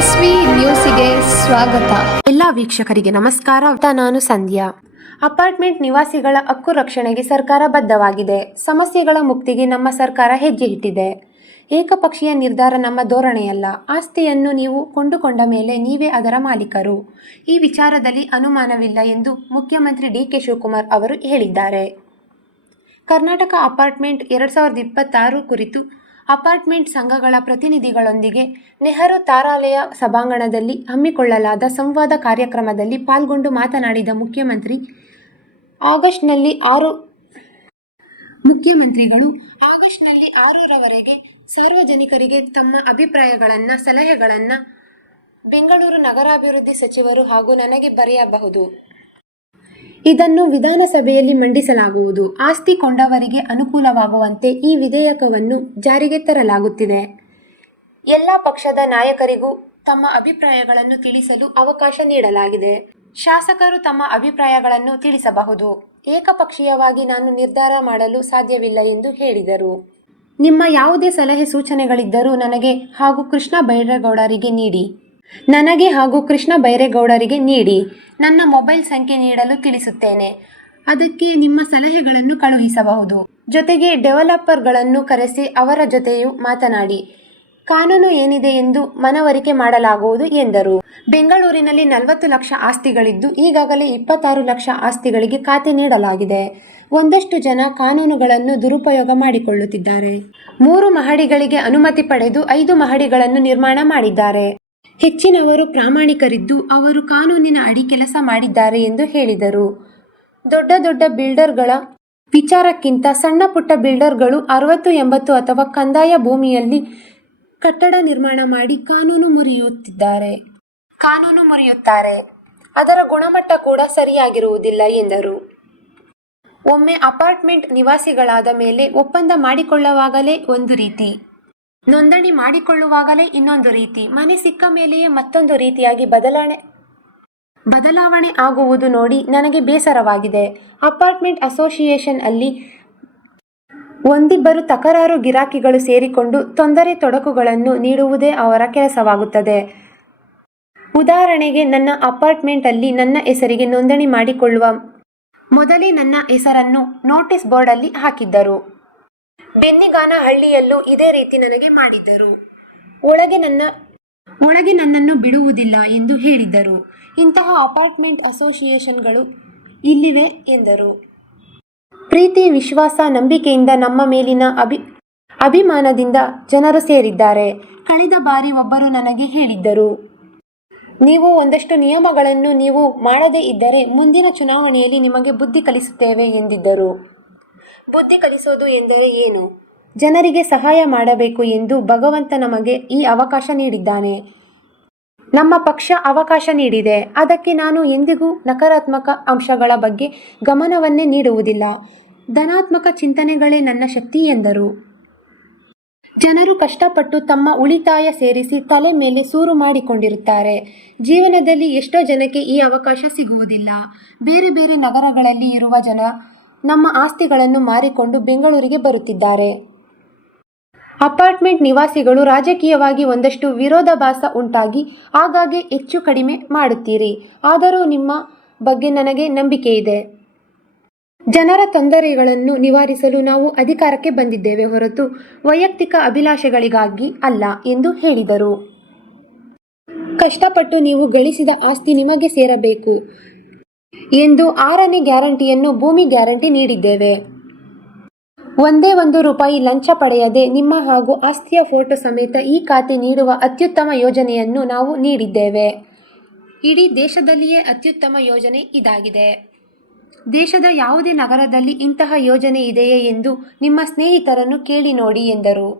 S V ನ್ಯೂಸಿಗೆ ಸ್ವಾಗತ. ಎಲ್ಲ ವೀಕ್ಷಕರಿಗೆ ನಮಸ್ಕಾರ. ನಾನು ಸಂಧ್ಯಾ. ಅಪಾರ್ಟ್ಮೆಂಟ್ ನಿವಾಸಿಗಳ ಹಕ್ಕು ರಕ್ಷಣೆಗೆ ಸರ್ಕಾರ ಬದ್ಧವಾಗಿದೆ. ಸಮಸ್ಯೆಗಳ ಮುಕ್ತಿಗೆ ನಮ್ಮ ಸರ್ಕಾರ ಹೆಜ್ಜೆ ಇಟ್ಟಿದೆ. ಏಕಪಕ್ಷೀಯ ನಿರ್ಧಾರ ನಮ್ಮ ಧೋರಣೆಯಲ್ಲ. ಆಸ್ತಿಯನ್ನು ನೀವು ಕೊಂಡುಕೊಂಡ ಮೇಲೆ ನೀವೇ ಅದರ ಮಾಲೀಕರು. ಈ ವಿಚಾರದಲ್ಲಿ ಅನುಮಾನವಿಲ್ಲ ಎಂದು ಮುಖ್ಯಮಂತ್ರಿ ಡಿ.ಕೆ. ಶಿವಕುಮಾರ್ ಅವರು ಹೇಳಿದ್ದಾರೆ. ಕರ್ನಾಟಕ ಅಪಾರ್ಟ್ಮೆಂಟ್ 2026 ಕುರಿತು ಅಪಾರ್ಟ್ಮೆಂಟ್ ಸಂಘಗಳ ಪ್ರತಿನಿಧಿಗಳೊಂದಿಗೆ ನೆಹರು ತಾರಾಲಯ ಸಭಾಂಗಣದಲ್ಲಿ ಹಮ್ಮಿಕೊಳ್ಳಲಾದ ಸಂವಾದ ಕಾರ್ಯಕ್ರಮದಲ್ಲಿ ಪಾಲ್ಗೊಂಡು ಮಾತನಾಡಿದ ಮುಖ್ಯಮಂತ್ರಿಗಳು ಆಗಸ್ಟ್ನಲ್ಲಿ 6ರವರೆಗೆ ಸಾರ್ವಜನಿಕರಿಗೆ ತಮ್ಮ ಅಭಿಪ್ರಾಯಗಳನ್ನು, ಸಲಹೆಗಳನ್ನು ಬೆಂಗಳೂರು ನಗರಾಭಿವೃದ್ಧಿ ಸಚಿವರು ಹಾಗೂ ನನಗೆ ಬರೆಯಬಹುದು. ಇದನ್ನು ವಿಧಾನಸಭೆಯಲ್ಲಿ ಮಂಡಿಸಲಾಗುವುದು. ಆಸ್ತಿ ಕೊಂಡವರಿಗೆ ಅನುಕೂಲವಾಗುವಂತೆ ಈ ವಿಧೇಯಕವನ್ನು ಜಾರಿಗೆ ತರಲಾಗುತ್ತಿದೆ. ಎಲ್ಲ ಪಕ್ಷದ ನಾಯಕರಿಗೂ ತಮ್ಮ ಅಭಿಪ್ರಾಯಗಳನ್ನು ತಿಳಿಸಲು ಅವಕಾಶ ನೀಡಲಾಗಿದೆ. ಶಾಸಕರು ತಮ್ಮ ಅಭಿಪ್ರಾಯಗಳನ್ನು ತಿಳಿಸಬಹುದು. ಏಕಪಕ್ಷೀಯವಾಗಿ ನಾನು ನಿರ್ಧಾರ ಮಾಡಲು ಸಾಧ್ಯವಿಲ್ಲ ಎಂದು ಹೇಳಿದರು. ನಿಮ್ಮ ಯಾವುದೇ ಸಲಹೆ ಸೂಚನೆಗಳಿದ್ದರೂ ನನಗೆ ಹಾಗೂ ಕೃಷ್ಣ ಬೈರೇಗೌಡರಿಗೆ ನೀಡಿ. ನನ್ನ ಮೊಬೈಲ್ ಸಂಖ್ಯೆ ನೀಡಲು ತಿಳಿಸುತ್ತೇನೆ. ಅದಕ್ಕೆ ನಿಮ್ಮ ಸಲಹೆಗಳನ್ನು ಕಳುಹಿಸಬಹುದು. ಜೊತೆಗೆ ಡೆವಲಪರ್ಗಳನ್ನು ಕರೆಸಿ ಅವರ ಜೊತೆಯೂ ಮಾತನಾಡಿ ಕಾನೂನು ಏನಿದೆ ಎಂದು ಮನವರಿಕೆ ಮಾಡಲಾಗುವುದು ಎಂದರು. ಬೆಂಗಳೂರಿನಲ್ಲಿ 40 ಲಕ್ಷ ಆಸ್ತಿಗಳಿದ್ದು ಈಗಾಗಲೇ 26 ಲಕ್ಷ ಆಸ್ತಿಗಳಿಗೆ ಖಾತೆ ನೀಡಲಾಗಿದೆ. ಒಂದಷ್ಟು ಜನ ಕಾನೂನುಗಳನ್ನು ದುರುಪಯೋಗ ಮಾಡಿಕೊಳ್ಳುತ್ತಿದ್ದಾರೆ. 3 ಮಹಡಿಗಳಿಗೆ ಅನುಮತಿ ಪಡೆದು 5 ಮಹಡಿಗಳನ್ನು ನಿರ್ಮಾಣ ಮಾಡಿದ್ದಾರೆ. ಹೆಚ್ಚಿನವರು ಪ್ರಾಮಾಣಿಕರಿದ್ದು ಅವರು ಕಾನೂನಿನ ಅಡಿ ಕೆಲಸ ಮಾಡಿದ್ದಾರೆ ಎಂದು ಹೇಳಿದರು. ದೊಡ್ಡ ದೊಡ್ಡ ಬಿಲ್ಡರ್ಗಳ ವಿಚಾರಕ್ಕಿಂತ ಸಣ್ಣ ಪುಟ್ಟ ಬಿಲ್ಡರ್ಗಳು 60, 80 ಅಥವಾ ಕಂದಾಯ ಭೂಮಿಯಲ್ಲಿ ಕಟ್ಟಡ ನಿರ್ಮಾಣ ಮಾಡಿ ಕಾನೂನು ಮುರಿಯುತ್ತಾರೆ. ಅದರ ಗುಣಮಟ್ಟ ಕೂಡ ಸರಿಯಾಗಿರುವುದಿಲ್ಲ ಎಂದರು. ಒಮ್ಮೆ ಅಪಾರ್ಟ್ಮೆಂಟ್ ನಿವಾಸಿಗಳಾದ ಮೇಲೆ ಒಪ್ಪಂದ ಮಾಡಿಕೊಳ್ಳುವಾಗಲೇ ಒಂದು ರೀತಿ, ನೋಂದಣಿ ಮಾಡಿಕೊಳ್ಳುವಾಗಲೇ ಇನ್ನೊಂದು ರೀತಿ, ಮನೆ ಸಿಕ್ಕ ಮೇಲೆಯೇ ಮತ್ತೊಂದು ರೀತಿಯಾಗಿ ಬದಲಾವಣೆ ಆಗುವುದು ನೋಡಿ ನನಗೆ ಬೇಸರವಾಗಿದೆ. ಅಪಾರ್ಟ್ಮೆಂಟ್ ಅಸೋಸಿಯೇಷನ್ ಅಲ್ಲಿ ಒಂದಿಬ್ಬರು ತಕರಾರು ಗಿರಾಕಿಗಳು ಸೇರಿಕೊಂಡು ತೊಂದರೆ ತೊಡಕುಗಳನ್ನು ನೀಡುವುದೇ ಅವರ ಕೆಲಸವಾಗುತ್ತದೆ. ಉದಾಹರಣೆಗೆ, ನನ್ನ ಅಪಾರ್ಟ್ಮೆಂಟ್ ಅಲ್ಲಿ ನನ್ನ ಹೆಸರಿಗೆ ನೋಂದಣಿ ಮಾಡಿಕೊಳ್ಳುವ ಮೊದಲೇ ನನ್ನ ಹೆಸರನ್ನು ನೋಟಿಸ್ ಬೋರ್ಡ್ ಅಲ್ಲಿ ಹಾಕಿದ್ದರು. ಬೆನ್ನಿಗಾನಹಳ್ಳಿಯಲ್ಲೂ ಇದೇ ರೀತಿ ನನಗೆ ಮಾಡಿದ್ದರು. ಒಳಗೆ ನನ್ನನ್ನು ಬಿಡುವುದಿಲ್ಲ ಎಂದು ಹೇಳಿದ್ದರು. ಇಂತಹ ಅಪಾರ್ಟ್ಮೆಂಟ್ ಅಸೋಸಿಯೇಷನ್ಗಳು ಇಲ್ಲಿವೆ ಎಂದರು. ಪ್ರೀತಿ, ವಿಶ್ವಾಸ, ನಂಬಿಕೆಯಿಂದ ನಮ್ಮ ಮೇಲಿನ ಅಭಿಮಾನದಿಂದ ಜನರು ಸೇರಿದ್ದಾರೆ. ಕಳೆದ ಬಾರಿ ಒಬ್ಬರು ನನಗೆ ಹೇಳಿದ್ದರು, ನೀವು ಒಂದಷ್ಟು ನಿಯಮಗಳನ್ನು ನೀವು ಮಾಡದೇ ಇದ್ದರೆ ಮುಂದಿನ ಚುನಾವಣೆಯಲ್ಲಿ ನಿಮಗೆ ಬುದ್ಧಿ ಕಲಿಸುತ್ತೇವೆ ಎಂದಿದ್ದರು. ಬುದ್ಧಿ ಕಲಿಸೋದು ಎಂದರೆ ಏನು? ಜನರಿಗೆ ಸಹಾಯ ಮಾಡಬೇಕು ಎಂದು ಭಗವಂತ ನಮಗೆ ಈ ಅವಕಾಶ ನೀಡಿದ್ದಾನೆ. ನಮ್ಮ ಪಕ್ಷ ಅವಕಾಶ ನೀಡಿದೆ. ಅದಕ್ಕೆ ನಾನು ಎಂದಿಗೂ ನಕಾರಾತ್ಮಕ ಅಂಶಗಳ ಬಗ್ಗೆ ಗಮನವನ್ನೇ ನೀಡುವುದಿಲ್ಲ. ಧನಾತ್ಮಕ ಚಿಂತನೆಗಳೇ ನನ್ನ ಶಕ್ತಿ ಎಂದರು. ಜನರು ಕಷ್ಟಪಟ್ಟು ತಮ್ಮ ಉಳಿತಾಯ ಸೇರಿಸಿ ತಲೆ ಮೇಲೆ ಸೂರು ಮಾಡಿಕೊಂಡಿರುತ್ತಾರೆ. ಜೀವನದಲ್ಲಿ ಎಷ್ಟೋ ಜನಕ್ಕೆ ಈ ಅವಕಾಶ ಸಿಗುವುದಿಲ್ಲ. ಬೇರೆ ಬೇರೆ ನಗರಗಳಲ್ಲಿ ಇರುವ ಜನ ನಮ್ಮ ಆಸ್ತಿಗಳನ್ನು ಮಾರಿಕೊಂಡು ಬೆಂಗಳೂರಿಗೆ ಬರುತ್ತಿದ್ದಾರೆ. ಅಪಾರ್ಟ್ಮೆಂಟ್ ನಿವಾಸಿಗಳು ರಾಜಕೀಯವಾಗಿ ಒಂದಷ್ಟು ವಿರೋಧಾಭಾಸ ಉಂಟಾಗಿ ಆಗಾಗ್ಗೆ ಹೆಚ್ಚು ಕಡಿಮೆ ಮಾಡುತ್ತೀರಿ. ಆದರೂ ನಿಮ್ಮ ಬಗ್ಗೆ ನನಗೆ ನಂಬಿಕೆ ಇದೆ. ಜನರ ತೊಂದರೆಗಳನ್ನು ನಿವಾರಿಸಲು ನಾವು ಅಧಿಕಾರಕ್ಕೆ ಬಂದಿದ್ದೇವೆ ಹೊರತು ವೈಯಕ್ತಿಕ ಅಭಿಲಾಷೆಗಳಿಗಾಗಿ ಅಲ್ಲ ಎಂದು ಹೇಳಿದರು. ಕಷ್ಟಪಟ್ಟು ನೀವು ಗಳಿಸಿದ ಆಸ್ತಿ ನಿಮಗೆ ಸೇರಬೇಕು ಎಂದು 6ನೇ ಗ್ಯಾರಂಟಿಯನ್ನು ಭೂಮಿ ಗ್ಯಾರಂಟಿ ನೀಡಿದ್ದೇವೆ. ಒಂದೇ ₹1 ಲಂಚ ಪಡೆಯದೆ ನಿಮ್ಮ ಹಾಗೂ ಆಸ್ತಿಯ ಫೋಟೋ ಸಮೇತ ಈ ಖಾತೆ ನೀಡುವ ಅತ್ಯುತ್ತಮ ಯೋಜನೆಯನ್ನು ನಾವು ನೀಡಿದ್ದೇವೆ. ಇಡೀ ದೇಶದಲ್ಲಿಯೇ ಅತ್ಯುತ್ತಮ ಯೋಜನೆ ಇದಾಗಿದೆ. ದೇಶದ ಯಾವುದೇ ನಗರದಲ್ಲಿ ಇಂತಹ ಯೋಜನೆ ಇದೆಯೇ ಎಂದು ನಿಮ್ಮ ಸ್ನೇಹಿತರನ್ನು ಕೇಳಿ ನೋಡಿ ಎಂದರು.